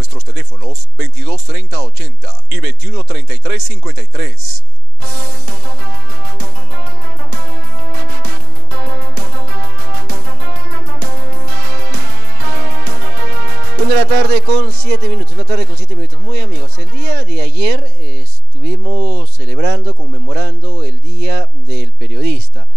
nuestros teléfonos 223080 y 213353. Una de la tarde con 7 minutos, Muy amigos, el día de ayer estuvimos celebrando, conmemorando el Día del Periodista.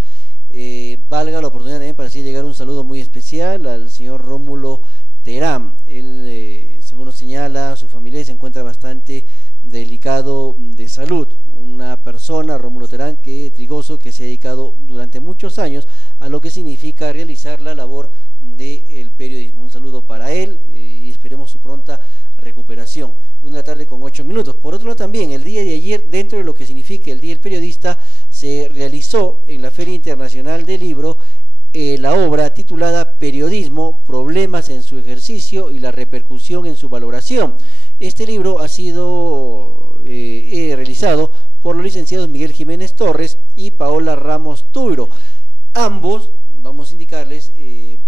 Valga la oportunidad también para así llegar un saludo muy especial al señor Rómulo Terán. Él, según nos señala, su familia se encuentra bastante delicado de salud. Una persona, Rómulo Terán, Trigoso, que se ha dedicado durante muchos años a lo que significa realizar la labor del periodismo. Un saludo para él y esperemos su pronta recuperación. 1:08 p.m. Por otro lado también, el día de ayer, dentro de lo que significa el Día del Periodista, se realizó en la Feria Internacional del Libro la obra titulada Periodismo, problemas en su ejercicio y la repercusión en su valoración. Este libro ha sido realizado por los licenciados Miguel Jiménez Torres y Paola Ramos Tuiro. Ambos, vamos a indicarles,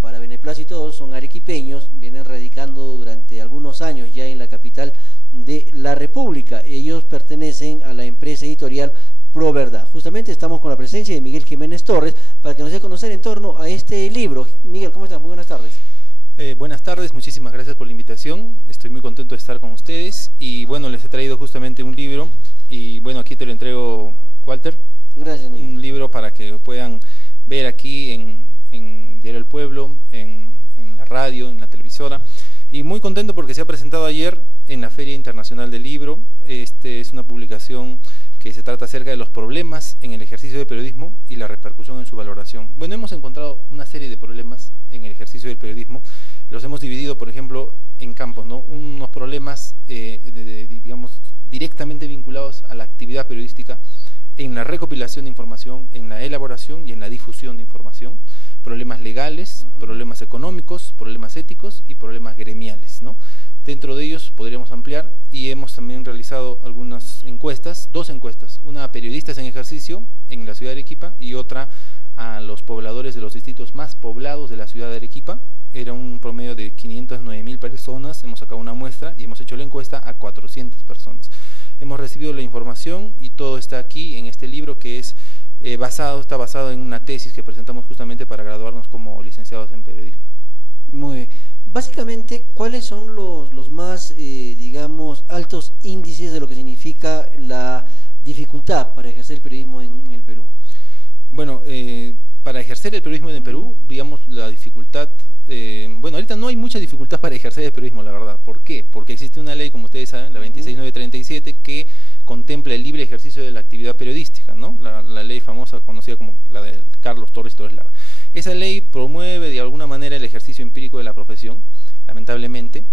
para beneplácito todos, son arequipeños, vienen radicando durante algunos años ya en la capital de la República. Ellos pertenecen a la empresa editorial Pro Verdad. Justamente estamos con la presencia de Miguel Jiménez Torres para que nos dé a conocer en torno a este libro. Miguel, ¿cómo estás? Muy buenas tardes. Buenas tardes, muchísimas gracias por la invitación. Estoy muy contento de estar con ustedes y bueno, les he traído justamente un libro y bueno, aquí te lo entrego, Walter. Gracias, Miguel. Un libro para que puedan ver aquí en Diario El Pueblo, en la radio, en la televisora. Y muy contento porque se ha presentado ayer en la Feria Internacional del Libro. Este es una publicación que se trata acerca de los problemas en el ejercicio del periodismo y la repercusión en su valoración. Bueno, hemos encontrado una serie de problemas en el ejercicio del periodismo. Los hemos dividido, por ejemplo, en campos, ¿no? Unos problemas, digamos, directamente vinculados a la actividad periodística, en la recopilación de información, en la elaboración y en la difusión de información, problemas legales, problemas económicos, problemas éticos y problemas gremiales, ¿no? Dentro de ellos podríamos ampliar y hemos también realizado algunas encuestas, dos encuestas, una a periodistas en ejercicio en la ciudad de Arequipa y otra a los pobladores de los distritos más poblados de la ciudad de Arequipa. Era un promedio de 509.000 personas, hemos sacado una muestra y hemos hecho la encuesta a 400 personas. Hemos recibido la información y todo está aquí en este libro que es está basado en una tesis que presentamos justamente para graduarnos como licenciados en periodismo. Muy bien. Básicamente, ¿cuáles son los más, digamos, altos índices de lo que significa la dificultad para ejercer el periodismo en el Perú? Bueno, para ejercer el periodismo en el Perú, digamos, la dificultad, bueno, ahorita no hay mucha dificultad para ejercer el periodismo, la verdad. ¿Por qué? Porque existe una ley, como ustedes saben, la 26937, que contempla el libre ejercicio de la actividad periodística, ¿no? La ley famosa, conocida como la de Carlos Torres Lara. Esa ley promueve de alguna manera el ejercicio empírico de la profesión, lamentablemente,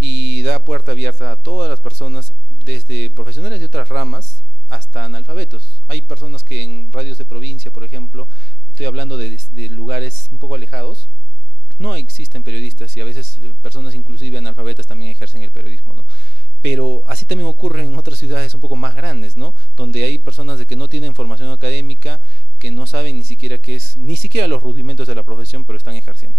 y da puerta abierta a todas las personas, desde profesionales de otras ramas hasta analfabetos. Hay personas que en radios de provincia, por ejemplo, estoy hablando de lugares un poco alejados, no existen periodistas y a veces personas inclusive analfabetas también ejercen el periodismo, ¿no? Pero así también ocurre en otras ciudades un poco más grandes, ¿no? Donde hay personas de que no tienen formación académica, que no saben ni siquiera qué es, ni siquiera los rudimentos de la profesión, pero están ejerciendo.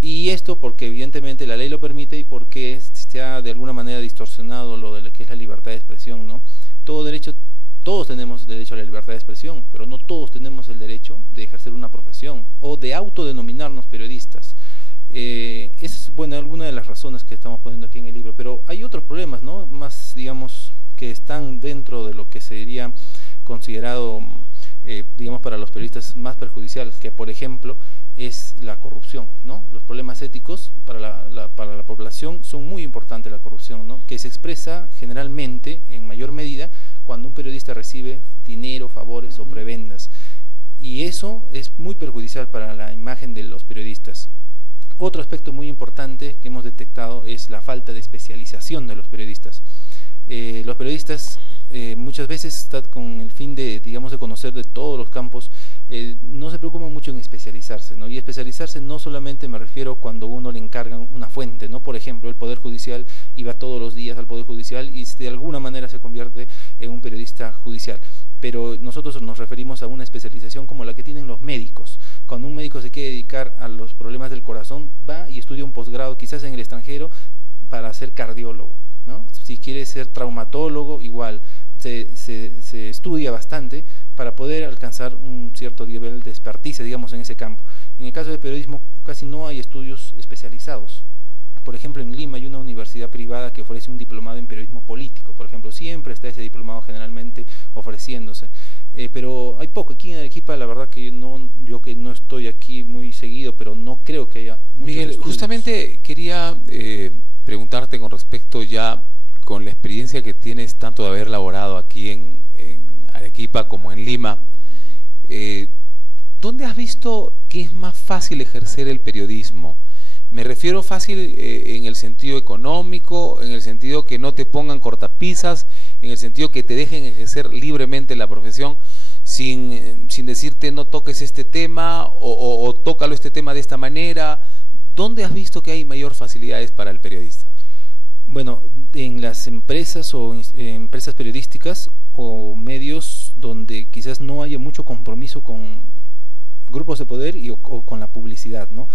Y esto porque evidentemente la ley lo permite y porque se ha de alguna manera distorsionado lo de lo que es la libertad de expresión, ¿no? Todos tenemos derecho a la libertad de expresión, pero no todos tenemos el derecho de ejercer una profesión o de autodenominarnos periodistas. Es, bueno, alguna de las razones que estamos poniendo aquí en el libro, pero hay otros problemas, ¿no? Más, digamos, que están dentro de lo que sería considerado, digamos, para los periodistas más perjudiciales, que por ejemplo es la corrupción, ¿no? Los problemas éticos para la población son muy importantes, la corrupción, ¿no? Que se expresa generalmente, en mayor medida, cuando un periodista recibe dinero, favores o prebendas, y eso es muy perjudicial para la imagen de los periodistas. Otro aspecto muy importante que hemos detectado es la falta de especialización de los periodistas. Los periodistas muchas veces están con el fin de, digamos, de conocer de todos los campos, no se preocupan mucho en especializarse, ¿no? Y especializarse no solamente me refiero cuando uno le encargan una fuente, ¿no? Por ejemplo, el Poder Judicial iba todos los días al Poder Judicial y de alguna manera se convierte en un periodista judicial. Pero nosotros nos referimos a una especialización como la que tienen los médicos. Cuando un médico se quiere dedicar a los problemas del corazón, va y estudia un posgrado, quizás en el extranjero, para ser cardiólogo, ¿no? Si quieres ser traumatólogo, igual, se estudia bastante para poder alcanzar un cierto nivel de experticia, digamos, en ese campo. En el caso del periodismo casi no hay estudios especializados. Por ejemplo, en Lima hay una universidad privada que ofrece un diplomado en periodismo político, por ejemplo, siempre está ese diplomado generalmente ofreciéndose, pero hay poco. Aquí en Arequipa, la verdad que yo que no estoy aquí muy seguido, pero no creo que haya muchos Miguel, estudios. justamente quería preguntarte con respecto ya, con la experiencia que tienes tanto de haber laborado aquí en Arequipa como en Lima, ¿dónde has visto que es más fácil ejercer el periodismo? Me refiero fácil en el sentido económico, en el sentido que no te pongan cortapisas, en el sentido que te dejen ejercer libremente la profesión sin decirte no toques este tema o tócalo este tema de esta manera. ¿Dónde has visto que hay mayor facilidades para el periodista? Bueno, en las empresas o empresas periodísticas o medios donde quizás no haya mucho compromiso con grupos de poder o con la publicidad, ¿no?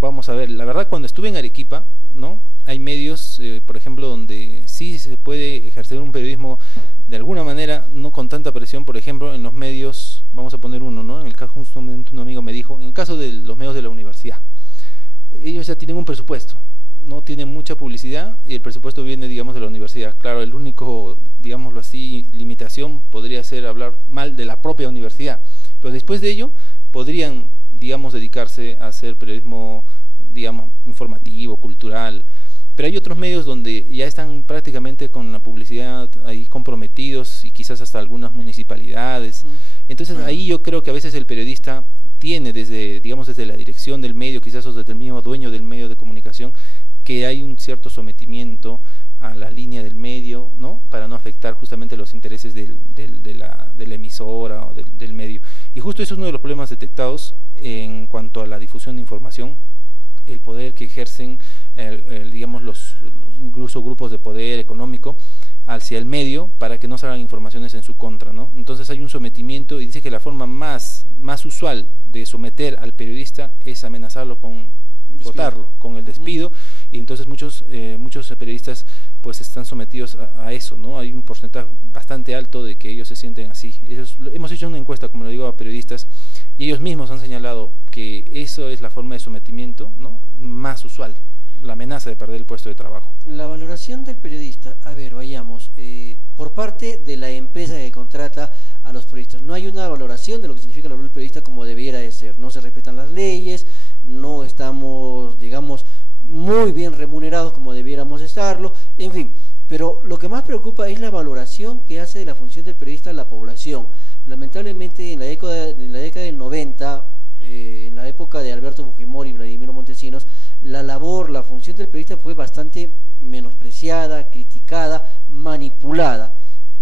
Vamos a ver, la verdad, cuando estuve en Arequipa, ¿no? Hay medios, por ejemplo, donde sí se puede ejercer un periodismo de alguna manera, no con tanta presión. Por ejemplo, en los medios, vamos a poner uno, ¿no? En el caso, justamente un amigo me dijo, en el caso de los medios de la universidad, ellos ya tienen un presupuesto, no tienen mucha publicidad y el presupuesto viene, digamos, de la universidad. Claro, el único, digámoslo así, limitación podría ser hablar mal de la propia universidad, pero después de ello podrían, digamos, dedicarse a hacer periodismo, digamos, informativo, cultural. Pero hay otros medios donde ya están prácticamente con la publicidad ahí comprometidos y quizás hasta algunas municipalidades. Entonces ahí yo creo que a veces el periodista tiene desde, digamos, desde la dirección del medio, quizás o desde el mismo dueño del medio de comunicación, que hay un cierto sometimiento a la línea del medio, ¿no? Para no afectar justamente los intereses de la emisora o del medio. Y justo eso es uno de los problemas detectados en cuanto a la difusión de información, el poder que ejercen, digamos, los incluso grupos de poder económico hacia el medio para que no salgan informaciones en su contra, ¿no? Entonces hay un sometimiento y dice que la forma más usual de someter al periodista es amenazarlo con votarlo, con el despido, y entonces muchos periodistas pues están sometidos a eso, ¿no? Hay un porcentaje bastante alto de que ellos se sienten así. Hemos hecho una encuesta, como le digo, a periodistas, y ellos mismos han señalado que eso es la forma de sometimiento, ¿no?, más usual, la amenaza de perder el puesto de trabajo. La valoración del periodista, a ver, vayamos, por parte de la empresa que contrata a los periodistas, no hay una valoración de lo que significa la labor del periodista como debiera de ser. No se respetan las leyes, no estamos, digamos, muy bien remunerados como debiéramos estarlo, en fin. Pero lo que más preocupa es la valoración que hace de la función del periodista a la población. Lamentablemente en la década del 90, en la época de Alberto Fujimori y Vladimiro Montesinos, la función del periodista fue bastante menospreciada, criticada, manipulada.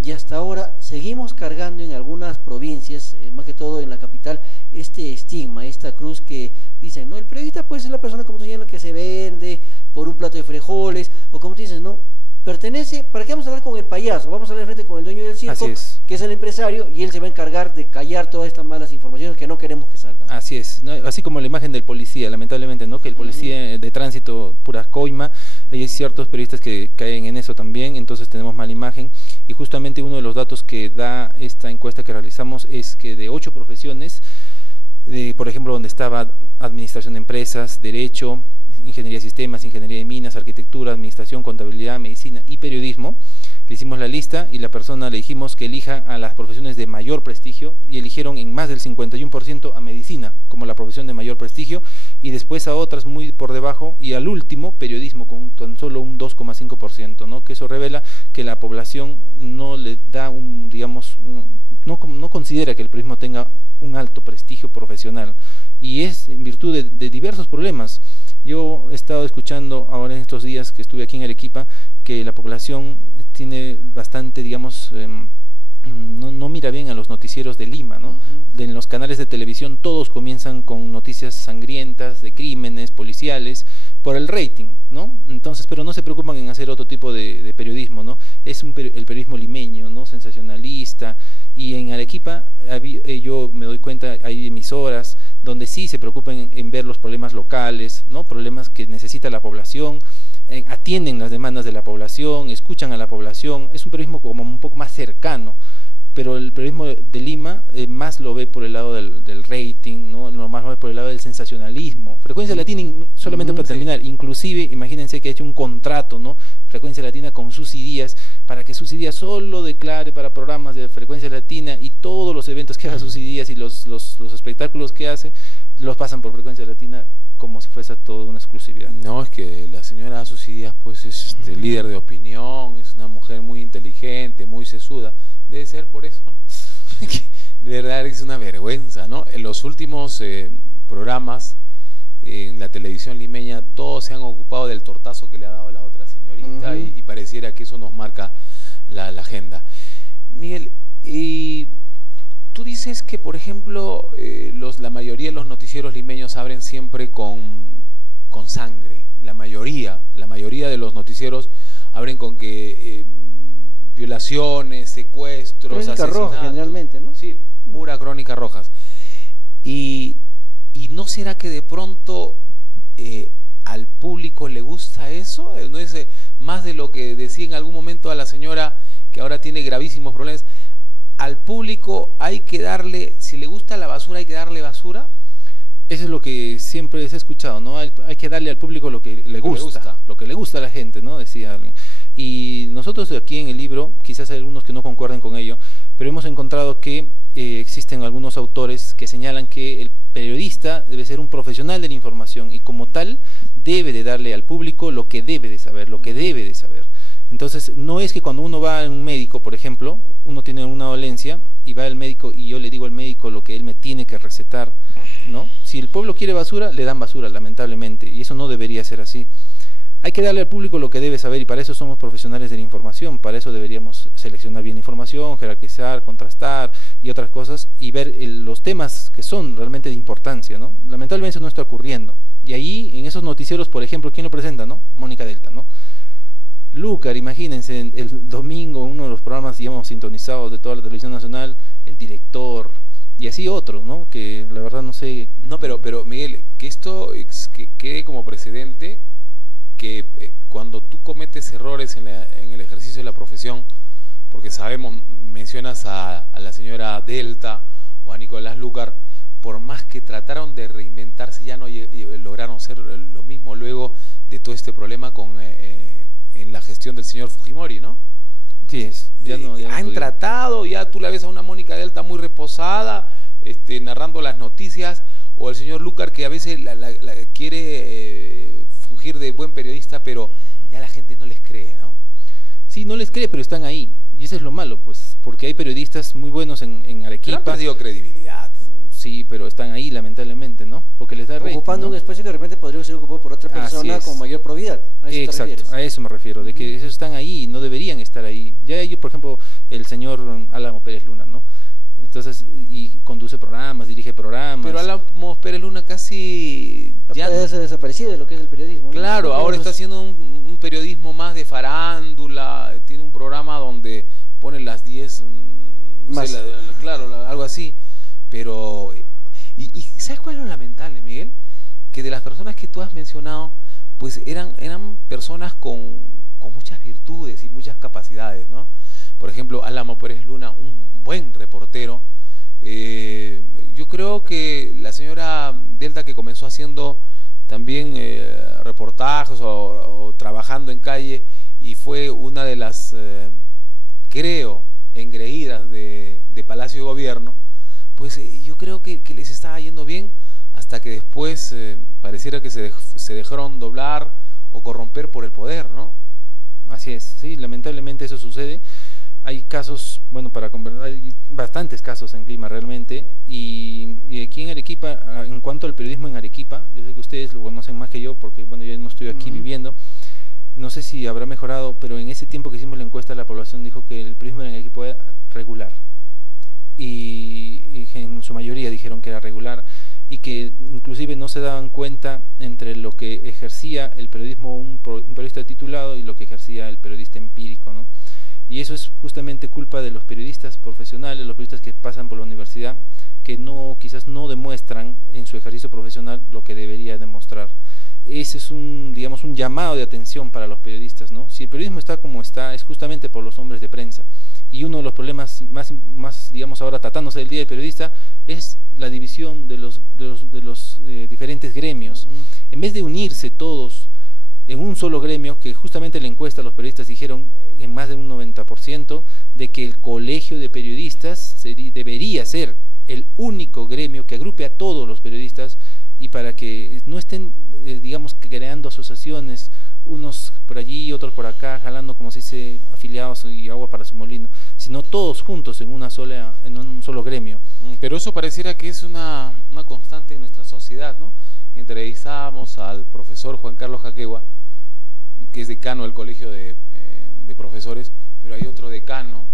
Y hasta ahora seguimos cargando en algunas provincias, más que todo en la capital, este estigma, esta cruz que dicen, no, el periodista puede ser la persona, como tú señalas, que se vende por un plato de frijoles, o como tú dices, no, pertenece, ¿para qué vamos a hablar con el payaso? Vamos a hablar frente con el dueño del circo, que es el empresario, y él se va a encargar de callar todas estas malas informaciones que no queremos que salgan. Así es, ¿no? Así como la imagen del policía, lamentablemente, ¿no?, que el policía de tránsito, pura coima, hay ciertos periodistas que caen en eso también, entonces tenemos mala imagen. Y justamente uno de los datos que da esta encuesta que realizamos es que de 8 profesiones, por ejemplo, donde estaba administración de empresas, derecho, ingeniería de sistemas, ingeniería de minas, arquitectura, administración, contabilidad, medicina y periodismo, le hicimos la lista y la persona le dijimos que elija a las profesiones de mayor prestigio, y eligieron en más del 51% a medicina como la profesión de mayor prestigio, y después a otras muy por debajo, y al último periodismo con tan solo un 2,5%, ¿no? Que eso revela que la población no le da no considera que el periodismo tenga un alto prestigio profesional, y es en virtud de diversos problemas. Yo he estado escuchando ahora en estos días que estuve aquí en Arequipa que la población tiene bastante, digamos, no mira bien a los noticieros de Lima, ¿no? En los canales de televisión todos comienzan con noticias sangrientas de crímenes policiales por el rating, ¿no? Entonces, pero no se preocupan en hacer otro tipo de periodismo, ¿no? Es el periodismo limeño, ¿no?, sensacionalista. Y en Arequipa yo me doy cuenta, hay emisoras donde sí se preocupan en ver los problemas locales, ¿no?, problemas que necesita la población, atienden las demandas de la población, escuchan a la población, es un periodismo como un poco más cercano, pero el periodismo de Lima más lo ve por el lado del rating, ¿no? Más lo ve por el lado del sensacionalismo. Frecuencia Latina, solamente para terminar, inclusive, imagínense que ha hecho un contrato, ¿no? Frecuencia Latina con Susy Díaz, para que Susy Díaz solo declare para programas de Frecuencia Latina, y todos los eventos que hace Susy Díaz y los espectáculos que hace, los pasan por Frecuencia Latina como si fuese toda una exclusividad. No, es que la señora Susy Díaz pues es líder de opinión, es una mujer muy inteligente, muy sesuda. Debe ser por eso, ¿no? De verdad es una vergüenza, ¿no? En los últimos programas en la televisión limeña todos se han ocupado del tortazo que le ha dado la otra señorita y pareciera que eso nos marca la agenda. Miguel, y tú dices que, por ejemplo, la mayoría de los noticieros limeños abren siempre con sangre. La mayoría de los noticieros abren con que violaciones, secuestros, crónica asesinatos. roja, generalmente, ¿no? Sí, pura crónica rojas. Y ¿no será que de pronto al público le gusta eso? ¿No es más de lo que decía en algún momento a la señora que ahora tiene gravísimos problemas? Al público hay que darle, si le gusta la basura, hay que darle basura. Eso es lo que siempre se ha escuchado, ¿no? Hay que darle al público lo que le gusta, lo que le gusta a la gente, ¿no? Decía alguien. Y nosotros aquí en el libro, quizás hay algunos que no concuerden con ello, pero hemos encontrado que existen algunos autores que señalan que el periodista debe ser un profesional de la información y como tal debe de darle al público lo que debe de saber, lo que debe de saber. Entonces, no es que cuando uno va a un médico, por ejemplo, uno tiene una dolencia y va al médico y yo le digo al médico lo que él me tiene que recetar, ¿no? Si el pueblo quiere basura, le dan basura, lamentablemente, y eso no debería ser así. Hay que darle al público lo que debe saber y para eso somos profesionales de la información, para eso deberíamos seleccionar bien la información, jerarquizar, contrastar y otras cosas y ver los temas que son realmente de importancia, ¿no? Lamentablemente eso no está ocurriendo. Y ahí, en esos noticieros, por ejemplo, ¿quién lo presenta, no? Mónica Delta, ¿no? Lúcar, imagínense, el domingo, uno de los programas, digamos, sintonizados de toda la televisión nacional, el director, y así otros, ¿no? Que la verdad no sé... No, pero Miguel, que esto quede como precedente, que cuando tú cometes errores en el ejercicio de la profesión, porque sabemos, mencionas a la señora Delta o a Nicolás Lúcar, por más que trataron de reinventarse, ya no lograron ser lo mismo luego de todo este problema en la gestión del señor Fujimori, ¿no? Sí, ya no han tratado, ya tú la ves a una Mónica Delta muy reposada, narrando las noticias, o el señor Lúcar que a veces la quiere fungir de buen periodista, pero ya la gente no les cree, ¿no? Sí, no les cree, pero están ahí, y eso es lo malo, pues, porque hay periodistas muy buenos en Arequipa. Pero han perdido credibilidad. Sí, pero están ahí lamentablemente, ¿no? Porque les da rating, ocupando, ¿no?, un espacio que de repente podría ser ocupado por otra persona con mayor probidad. Exacto, a eso me refiero, de que esos están ahí y no deberían estar ahí. Ya ellos, por ejemplo, el señor Álamo Pérez Luna, ¿no? Entonces, y conduce programas, dirige programas. Pero Álamo Pérez Luna casi ya se ha desaparecido de lo que es el periodismo. Claro, ahora está haciendo un periodismo más de farándula, tiene un programa donde pone las 10, no sé, claro, algo así. Pero, ¿y sabes cuál es lo lamentable, Miguel? Que de las personas que tú has mencionado, pues eran personas con muchas virtudes y muchas capacidades, ¿no? Por ejemplo, Álamo Pérez Luna, un buen reportero. Yo creo que la señora Delta, que comenzó haciendo también reportajes o trabajando en calle, y fue una de las, creo, engreídas de Palacio de Gobierno, pues yo creo que les estaba yendo bien hasta que después pareciera que se dejaron doblar o corromper por el poder, ¿no? Así es, sí, lamentablemente eso sucede. Hay casos, bueno, hay bastantes casos en Lima realmente, y aquí en Arequipa, en cuanto al periodismo en Arequipa, yo sé que ustedes lo conocen más que yo porque, bueno, yo no estoy aquí viviendo, no sé si habrá mejorado, pero en ese tiempo que hicimos la encuesta la población dijo que el periodismo en Arequipa era regular. Y en su mayoría dijeron que era regular y que inclusive no se daban cuenta entre lo que ejercía el periodismo un periodista titulado y lo que ejercía el periodista empírico, ¿no? Y eso es justamente culpa de los periodistas profesionales, los periodistas que pasan por la universidad, que quizás no demuestran en su ejercicio profesional lo que debería demostrar. ese es digamos, un llamado de atención para los periodistas, ¿no? Si el periodismo está como está, es justamente por los hombres de prensa. Y uno de los problemas más digamos, ahora tratándose del Día del Periodista, es la división de los diferentes gremios. En vez de unirse todos en un solo gremio, que justamente en la encuesta los periodistas dijeron en más de un 90% de que el colegio de periodistas debería ser el único gremio que agrupe a todos los periodistas, y para que no estén, digamos, creando asociaciones, unos por allí, otros por acá, jalando, como se dice, afiliados y agua para su molino, sino todos juntos en un solo gremio. Pero eso pareciera que es una constante en nuestra sociedad, ¿no? Entrevistamos al profesor Juan Carlos Jaquegua, que es decano del Colegio de Profesores, pero hay otro decano,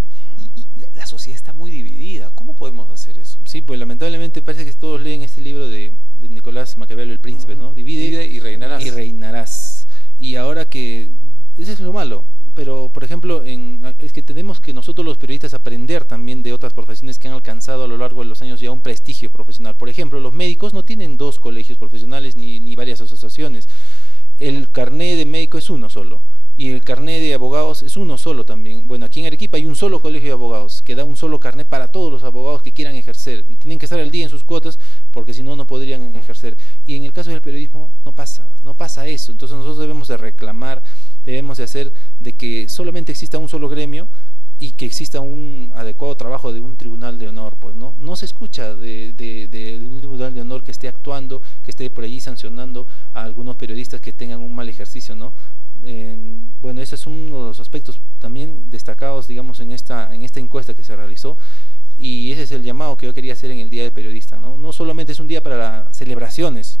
y la sociedad está muy dividida. ¿Cómo podemos hacer eso? Sí, pues lamentablemente parece que todos leen este libro de Nicolás Maquiavelo, El Príncipe, ¿no? Divide y reinarás. Y reinarás. Y ahora que, ese es lo malo, pero por ejemplo, es que tenemos que nosotros los periodistas aprender también de otras profesiones que han alcanzado a lo largo de los años ya un prestigio profesional. Por ejemplo, los médicos no tienen 2 colegios profesionales ni varias asociaciones. El carné de médico es uno solo, y el carné de abogados es uno solo también. Bueno, aquí en Arequipa hay un solo colegio de abogados que da un solo carné para todos los abogados que quieran ejercer, y tienen que estar al día en sus cuotas, porque si no, no podrían ejercer. Y en el caso del periodismo no pasa eso. Entonces nosotros debemos de reclamar, debemos de hacer de que solamente exista un solo gremio, y que exista un adecuado trabajo de un tribunal de honor, pues no se escucha de un tribunal de honor que esté actuando, que esté por allí sancionando a algunos periodistas que tengan un mal ejercicio, ¿no? Bueno, ese es uno de los aspectos también destacados, digamos, en esta encuesta que se realizó, y ese es el llamado que yo quería hacer en el Día del Periodista, ¿no? No solamente es un día para las celebraciones,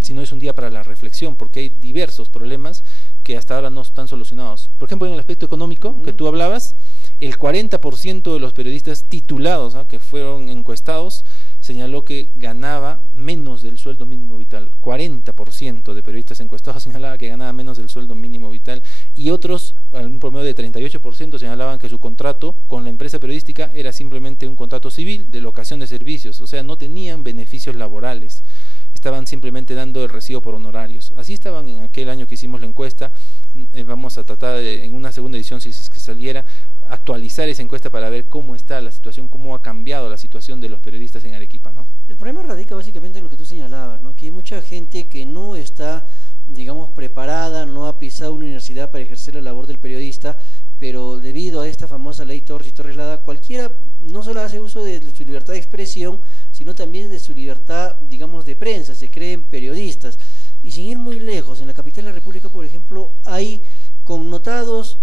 sino es un día para la reflexión, porque hay diversos problemas que hasta ahora no están solucionados. Por ejemplo, en el aspecto económico que tú hablabas, el 40% de los periodistas titulados, que fueron encuestados, señaló que ganaba menos del sueldo mínimo vital. 40% de periodistas encuestados señalaba que ganaba menos del sueldo mínimo vital, y otros, un promedio de 38%, señalaban que su contrato con la empresa periodística era simplemente un contrato civil de locación de servicios, o sea, no tenían beneficios laborales, estaban simplemente dando el recibo por honorarios. Así estaban en aquel año que hicimos la encuesta. Vamos a tratar en una segunda edición, si es que saliera, actualizar esa encuesta para ver cómo está la situación, cómo ha cambiado la situación de los periodistas en Arequipa, ¿no? El problema radica básicamente en lo que tú señalabas, ¿no? Que hay mucha gente que no está, digamos, preparada, no ha pisado una universidad para ejercer la labor del periodista, pero debido a esta famosa ley Torres y Torres Lada, cualquiera no solo hace uso de su libertad de expresión, sino también de su libertad, digamos, de prensa, se creen periodistas. Y sin ir muy lejos, en la capital de la República, por ejemplo, hay connotados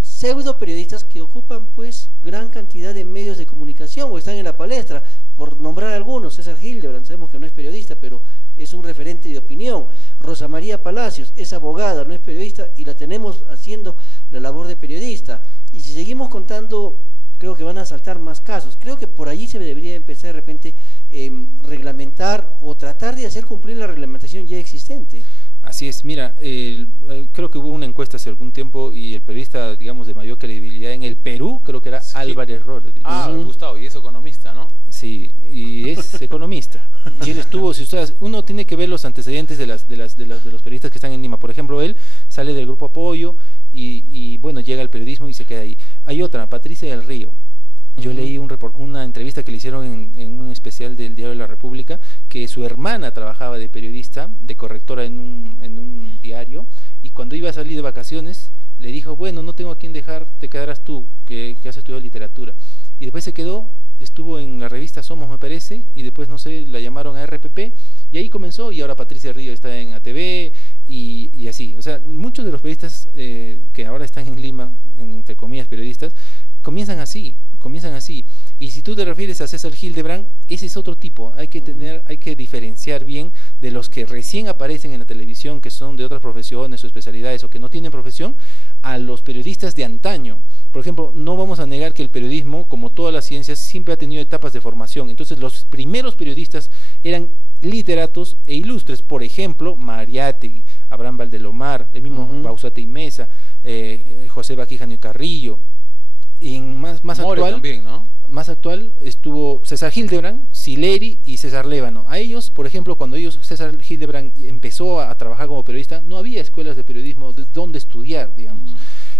pseudo periodistas que ocupan pues gran cantidad de medios de comunicación o están en la palestra, por nombrar algunos. César Hildebrand, sabemos que no es periodista, pero es un referente de opinión. Rosa María Palacios es abogada, no es periodista, y la tenemos haciendo la labor de periodista. Y si seguimos contando, creo que van a saltar más casos. Creo que por allí se debería empezar de repente reglamentar o tratar de hacer cumplir la reglamentación ya existente. Así es, mira, creo que hubo una encuesta hace algún tiempo, y el periodista, digamos, de mayor credibilidad en el Perú, creo que era Álvarez Rodríguez. Gustavo, y es economista, ¿no? Sí, y es economista. Y él estuvo, si ustedes, uno tiene que ver los antecedentes de los periodistas que están en Lima. Por ejemplo, él sale del Grupo Apoyo y bueno, llega al periodismo y se queda ahí. Hay otra, Patricia del Río. Yo leí una entrevista que le hicieron en un especial del Diario de la República, que su hermana trabajaba de periodista, de correctora en un diario, y cuando iba a salir de vacaciones le dijo, bueno, no tengo a quién dejar, te quedarás tú, que has estudiado literatura. Y después se quedó, estuvo en la revista Somos, me parece, y después, no sé, la llamaron a RPP, y ahí comenzó, y ahora Patricia Río está en ATV, y así. O sea, muchos de los periodistas que ahora están en Lima, entre comillas periodistas, comienzan así. Y si tú te refieres a César Hildebrand, ese es otro tipo. Hay que diferenciar bien de los que recién aparecen en la televisión, que son de otras profesiones o especialidades o que no tienen profesión, a los periodistas de antaño. Por ejemplo, no vamos a negar que el periodismo, como todas las ciencias, siempre ha tenido etapas de formación. Entonces, los primeros periodistas eran literatos e ilustres. Por ejemplo, Mariátegui, Abraham Valdelomar, el mismo Bausate y Mesa, José Baquijano y Carrillo. Y más actual también, ¿no? Más actual estuvo César Hildebrand, Sileri y César Lévano. A ellos, por ejemplo, cuando César Hildebrand empezó a trabajar como periodista, periodista, no había escuelas de periodismo de dónde estudiar, digamos.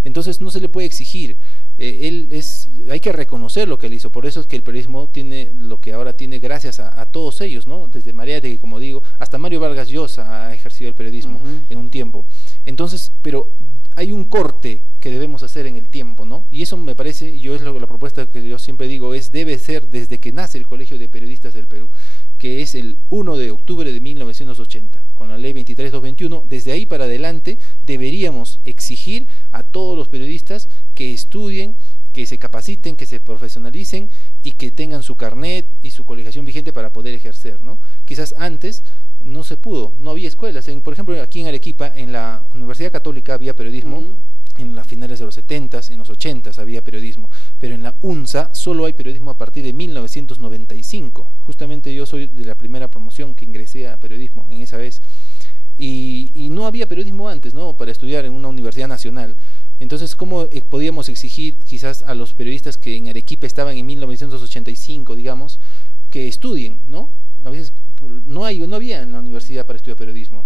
Entonces no se le puede exigir. Hay que reconocer lo que él hizo, por eso es que el periodismo tiene lo que ahora tiene gracias a todos ellos, ¿no? Desde Mariátegui, como digo, hasta Mario Vargas Llosa ha ejercido el periodismo en un tiempo. Entonces, pero hay un corte que debemos hacer en el tiempo, ¿no? Y eso me parece, la propuesta que yo siempre digo debe ser desde que nace el Colegio de Periodistas del Perú, que es el 1 de octubre de 1980, con la ley 23221, desde ahí para adelante deberíamos exigir a todos los periodistas que estudien, que se capaciten, que se profesionalicen y que tengan su carnet y su colegiación vigente para poder ejercer, ¿no? Quizás antes no se pudo, no había escuelas. Por ejemplo, aquí en Arequipa, en la Universidad Católica había periodismo, en las finales de los 70s, en los 80s había periodismo, pero en la UNSA solo hay periodismo a partir de 1995. Justamente yo soy de la primera promoción que ingresé a periodismo en esa vez, y no había periodismo antes, ¿no? Para estudiar en una universidad nacional. Entonces, ¿cómo podíamos exigir quizás a los periodistas que en Arequipa estaban en 1985, digamos, que estudien, ¿no? A veces no había en la universidad para estudiar periodismo.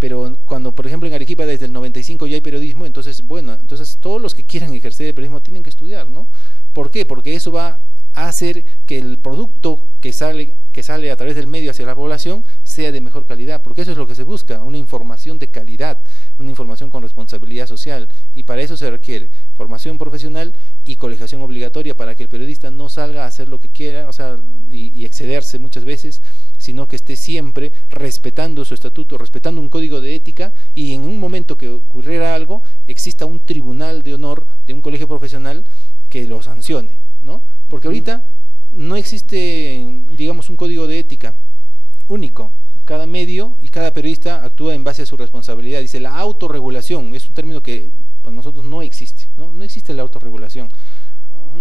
Pero cuando, por ejemplo, en Arequipa desde el 95 ya hay periodismo, entonces, bueno, entonces todos los que quieran ejercer el periodismo tienen que estudiar, ¿no? ¿Por qué? Porque eso va a hacer que el producto que sale a través del medio hacia la población sea de mejor calidad, porque eso es lo que se busca, una información de calidad, una información con responsabilidad social, y para eso se requiere formación profesional y colegiación obligatoria para que el periodista no salga a hacer lo que quiera, o sea, y excederse muchas veces, sino que esté siempre respetando su estatuto, respetando un código de ética, y en un momento que ocurriera algo, exista un tribunal de honor de un colegio profesional que lo sancione, ¿no? Porque ahorita no existe, digamos, un código de ética único. Cada medio y cada periodista actúa en base a su responsabilidad. Dice la autorregulación, es un término que para nosotros no existe, ¿no? No existe la autorregulación.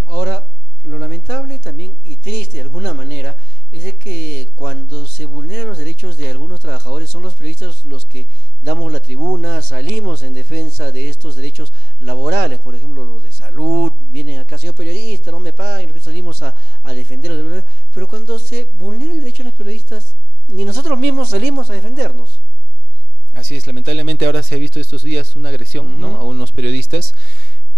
Ahora, lo lamentable también y triste de alguna manera es de que cuando se vulneran los derechos de algunos trabajadores son los periodistas los que damos la tribuna, salimos en defensa de estos derechos laborales, por ejemplo los de salud, vienen acá, señor periodista, no me paguen, nosotros salimos a defenderlos, pero cuando se vulnera el derecho de los periodistas, ni nosotros mismos salimos a defendernos. Así es, lamentablemente ahora se ha visto estos días una agresión, ¿no? A unos periodistas.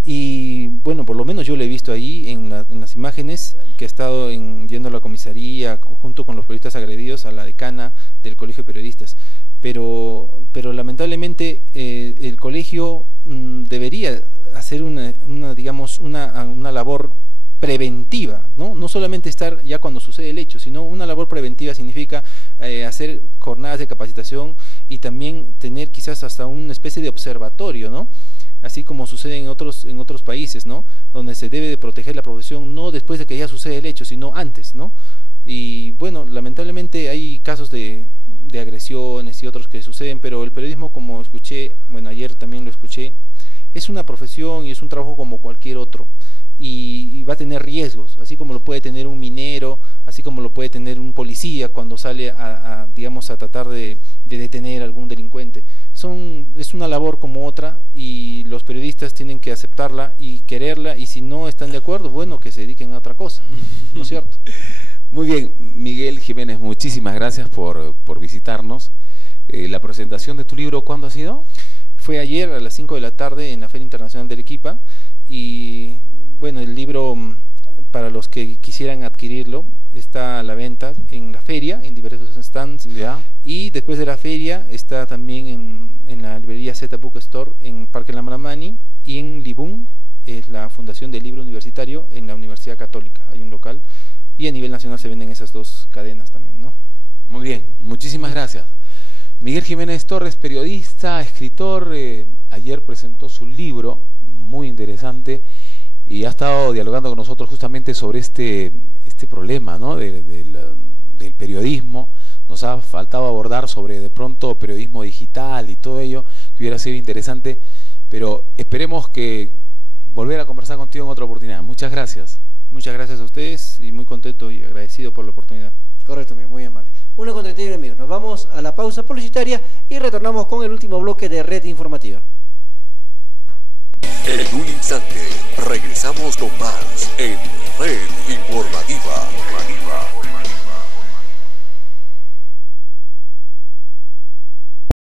Y bueno, por lo menos yo lo he visto ahí en las imágenes, que he estado yendo a la comisaría junto con los periodistas agredidos, a la decana del Colegio de Periodistas. Pero lamentablemente el colegio debería hacer una labor preventiva, ¿no? No solamente estar ya cuando sucede el hecho, sino una labor preventiva significa hacer jornadas de capacitación y también tener quizás hasta una especie de observatorio, ¿no? Así como sucede en otros países, ¿no? Donde se debe de proteger la profesión no después de que ya sucede el hecho, sino antes, ¿no? Y bueno, lamentablemente hay casos de agresiones y otros que suceden, pero el periodismo, como escuché, bueno, ayer también lo escuché, es una profesión y es un trabajo como cualquier otro, y va a tener riesgos, así como lo puede tener un minero, así como lo puede tener un policía cuando sale a tratar de detener a algún delincuente. Es una labor como otra, y los periodistas tienen que aceptarla y quererla, y si no están de acuerdo, bueno, que se dediquen a otra cosa, ¿no es cierto? Muy bien, Miguel Jiménez, muchísimas gracias por visitarnos. La presentación de tu libro, ¿cuándo ha sido? Fue ayer a las 5 de la tarde en la Feria Internacional de Arequipa, y bueno, el libro, para los que quisieran adquirirlo, está a la venta en la feria, en diversos stands, y después de la feria está también en la librería Z Book Store en Parque Lambramani, y en Libún, es la Fundación del Libro Universitario en la Universidad Católica, hay un local, y a nivel nacional se venden esas dos cadenas también, ¿no? Muy bien, muchísimas gracias. Miguel Jiménez Torres, periodista, escritor, ayer presentó su libro, muy interesante, y ha estado dialogando con nosotros justamente sobre este problema, ¿no? del periodismo. Nos ha faltado abordar sobre de pronto periodismo digital y todo ello, que hubiera sido interesante, pero esperemos que volver a conversar contigo en otra oportunidad. Muchas gracias. Muchas gracias a ustedes y muy contento y agradecido por la oportunidad. Correcto, muy amable. 1:31 amigos, nos vamos a la pausa publicitaria y retornamos con el último bloque de Red Informativa. En un instante regresamos con más en Red Informativa.